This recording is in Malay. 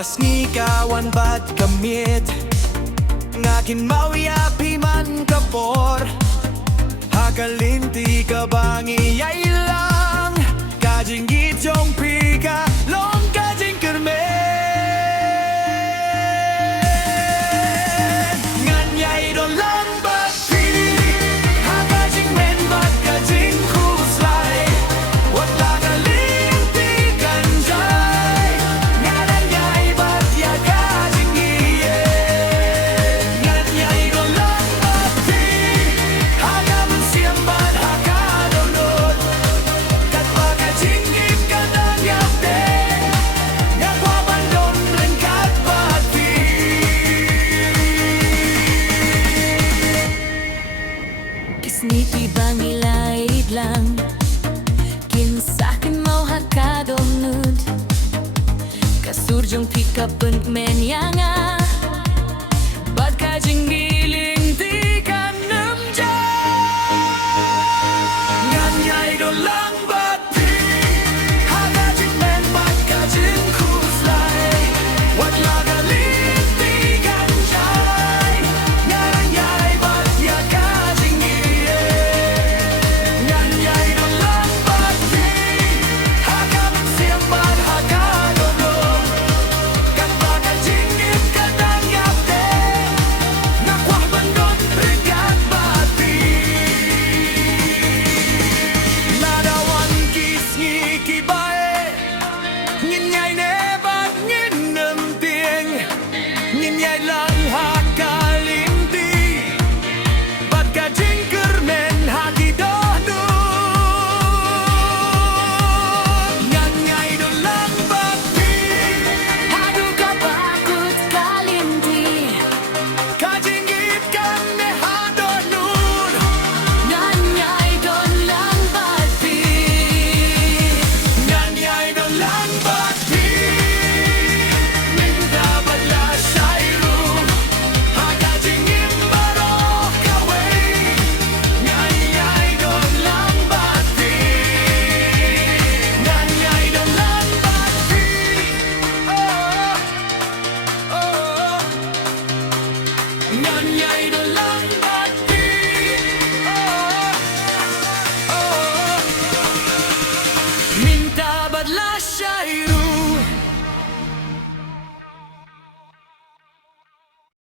kasngigawan bad kamit ngakin mauya piman kapor hakalinti kabangi yailang kajingiit jong pika long kajingkynmaw nganyay Donlang Bad Phi hakajingmen bad kajinghuslay wala kalinti kanjay nganyay bad ya kajingieit nganyay Donlang Bad Phi hakaman siyam bad hakadonot katwa kajingiit kadang yapte ngakwaban ren kat Bad Phi Kisniti bang ilait lang kinsakin mau hakadonut kasurjong pika pynpaw yanga bad kajinggiling ti kanamjay nganyay Donlang Bad Phi hakajingmen bad kajinghuslay wala kalinti kanjay nganyay bad ya kajingieit nganyay Donlang Bad Phi hakaman siyam bad hakadonot katwa kajingiit kadang yapte ngakwaban ren kat Bad Phi ladawan kisngi kibae nganyay ne bad nginamting nganyay lang hakalimti bad kajingkynmen hakidonut nganyay Donlang Bad Phi hadu kabakut kalinti kajingiit kan ne hadonut nganyay Donlang Bad Phi nganyay Donlang Bad Phi minda badla shairu hakajingim barok kaway nganyay Donlang Bad Phi nganyay Donlang Bad Phi nganyay Donlang Bad Phi minta badla shairu